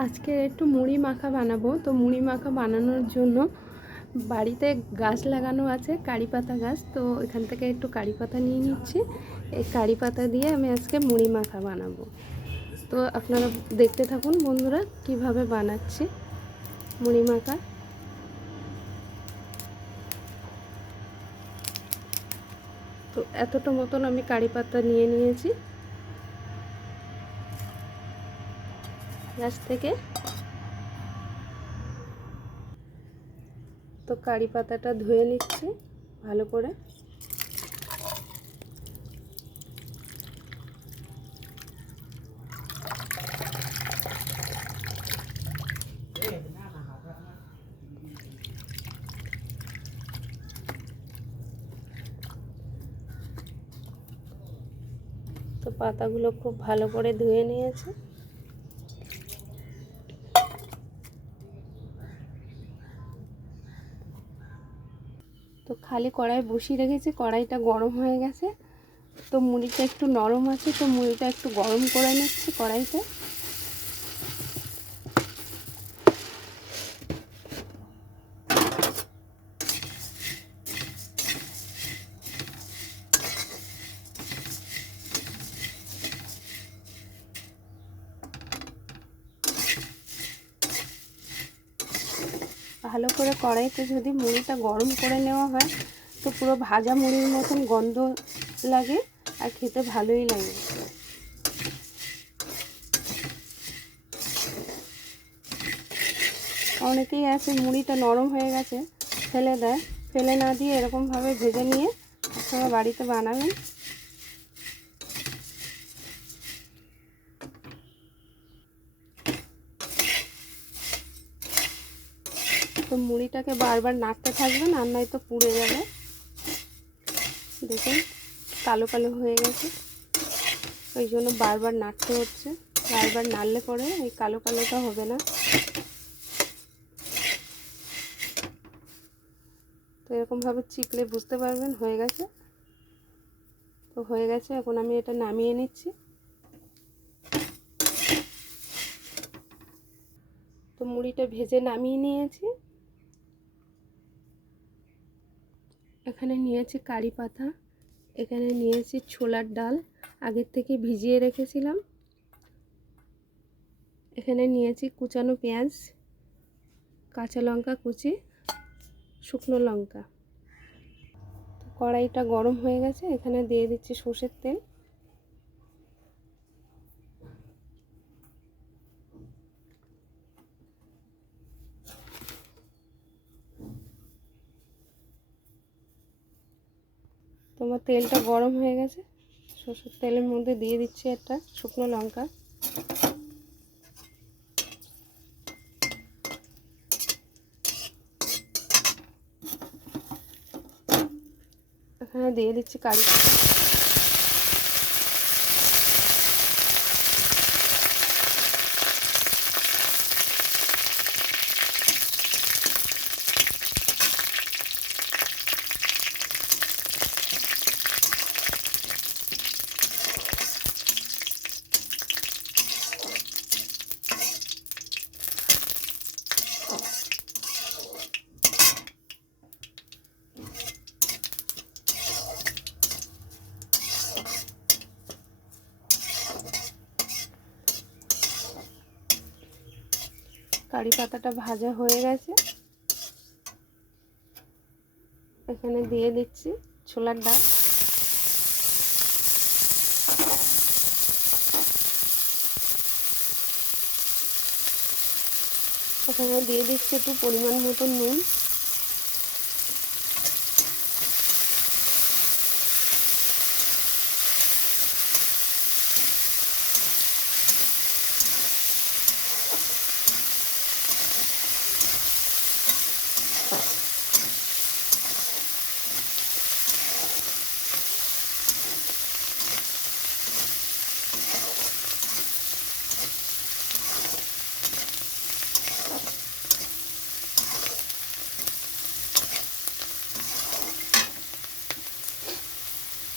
আজকে একটু মুড়ি মাখা বানাবো। তো মুড়ি মাখা বানানোর জন্য বাড়িতে গাছ লাগানো আছে, কারি পাতা গাছ। তো এখান থেকে একটু কারি পাতা নিয়ে নিচ্ছি। এই কারি পাতা দিয়ে আমি আজকে মুড়ি মাখা বানাবো। তো আপনারা দেখতে থাকুন বন্ধুরা, কিভাবে বানাচ্ছি মুড়ি মাখা। তো এতটা মতন আমি কারি পাতা নিয়ে নিয়েছি গাছ থেকে। তো কারি পাতাটা ধুয়ে নিচ্ছি ভালো করে। তো পাতাগুলো খুব ভালো করে ধুয়ে নিয়েছি। তো খালি কড়াই বসিয়ে রেখেছি, কড়াইটা গরম হয়ে গেছে। তো মুড়িটা একটু নরম আছে, তো মুড়িটা একটু গরম করে নিচ্ছি কড়াইতে। ভালো করে কড়াইতে যদি মুড়িটা গরম করে নেওয়া হয় তো পুরো ভাজা মুড়ির মতন গন্ধ লাগে আর খেতে ভালোই লাগে। অনেকেই আছে মুড়িটা নরম হয়ে গেছে ফেলে দেয়, ফেলে না দিয়ে এরকমভাবে ভেজে নিয়ে আপনারা বাড়িতে বানাবেন। তো মুড়িটাকে বারবার নাড়তে থাকবেন, আর নয়তো পুড়ে যাবে। দেখুন কালো কালো হয়ে গেছে, ওই জন্য বারবার নাড়তে হচ্ছে। বারবার নাড়লে পরে এই কালো কালোটা হবে না। তো এরকমভাবে চিপলে বুঝতে পারবেন হয়ে গেছে। তো হয়ে গেছে, এখন আমি এটা নামিয়ে নিচ্ছি। তো মুড়িটা ভেজে নামিয়ে নিয়েছি। এখানে নিয়েছি কারি পাতা, এখানে নিয়েছি ছোলার ডাল, আগের থেকে ভিজিয়ে রেখেছিলাম। এখানে নিয়েছি কুচানো পেঁয়াজ, কাঁচা লঙ্কা কুচি, শুকনো লঙ্কা। কড়াইটা গরম হয়ে গেছে, এখানে দিয়ে দিচ্ছি সর্ষের তেল। তোমার তেলটা গরম হয়ে গেছে, সর্ষের তেলের মধ্যে দিয়ে দিচ্ছি একটা শুকনো লঙ্কা। এখানে দিয়ে দিচ্ছি কারি। কারি পাতাটা ভাজা হয়ে গেছে, এখানে দিয়ে দিচ্ছি ছোলার ডাল। এখানে দিয়ে দিচ্ছি একটু পরিমাণ মতো নুন।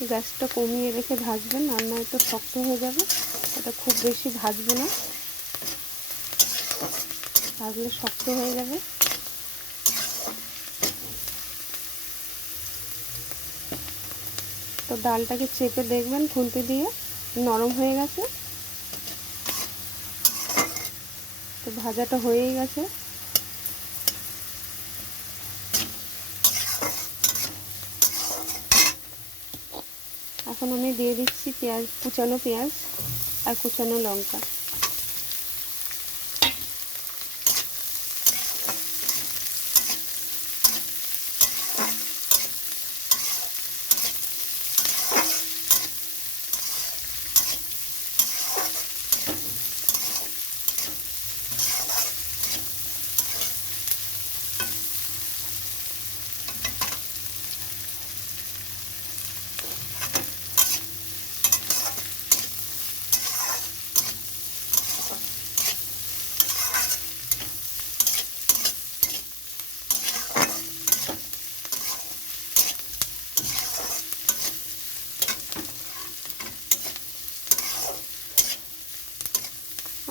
গ্যাসটা কমিয়ে রেখে ভাজবেন, আর নয়তো শক্ত হয়ে যাবে। এটা খুব বেশি ভাজবো না। ভাজলে শক্ত হয়ে যাবে। তো ডালটাকে চেপে দেখবেন খুন্তি দিয়ে নরম হয়ে গেছে। তো ভাজাটা হয়েই গেছে। এখন আমি দিয়ে দিচ্ছি পেঁয়াজ, কুচানো পেঁয়াজ আর কুচানো লঙ্কা।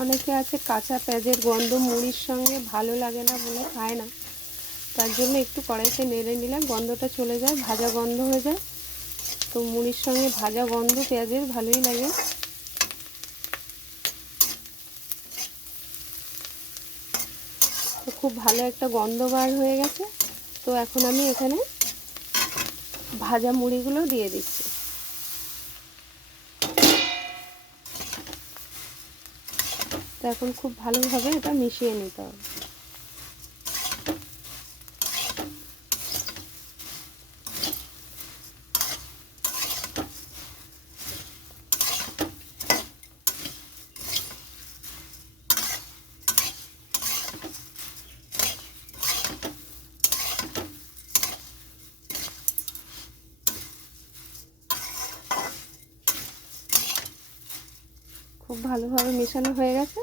অনেকে আছে কাঁচা পেঁয়াজের গন্ধ মুড়ির সঙ্গে ভালো লাগে না বলে খায় না, তার জন্য একটু কড়াইতে নেড়ে নিলে গন্ধটা চলে যায়, ভাজা গন্ধ হয়ে যায়। তো মুড়ির সঙ্গে ভাজা গন্ধ পেঁয়াজের ভালোই লাগে। তো খুব ভালো একটা গন্ধ বার হয়ে গেছে। তো এখন আমি এখানে ভাজা মুড়িগুলো দিয়ে দিচ্ছি। তো এখন খুব ভালোভাবে এটা মিশিয়ে নিতে হবে। খুব ভালোভাবে মেশানো হয়ে গেছে।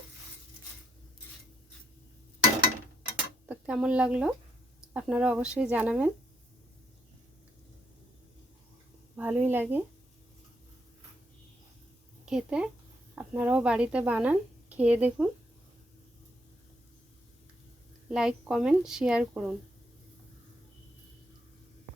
তো কেমন লাগলো আপনারা অবশ্যই জানাবেন। ভালোই লাগে খেতে, আপনারাও বাড়িতে বানান, খেয়ে দেখুন, লাইক কমেন্ট শেয়ার করুন।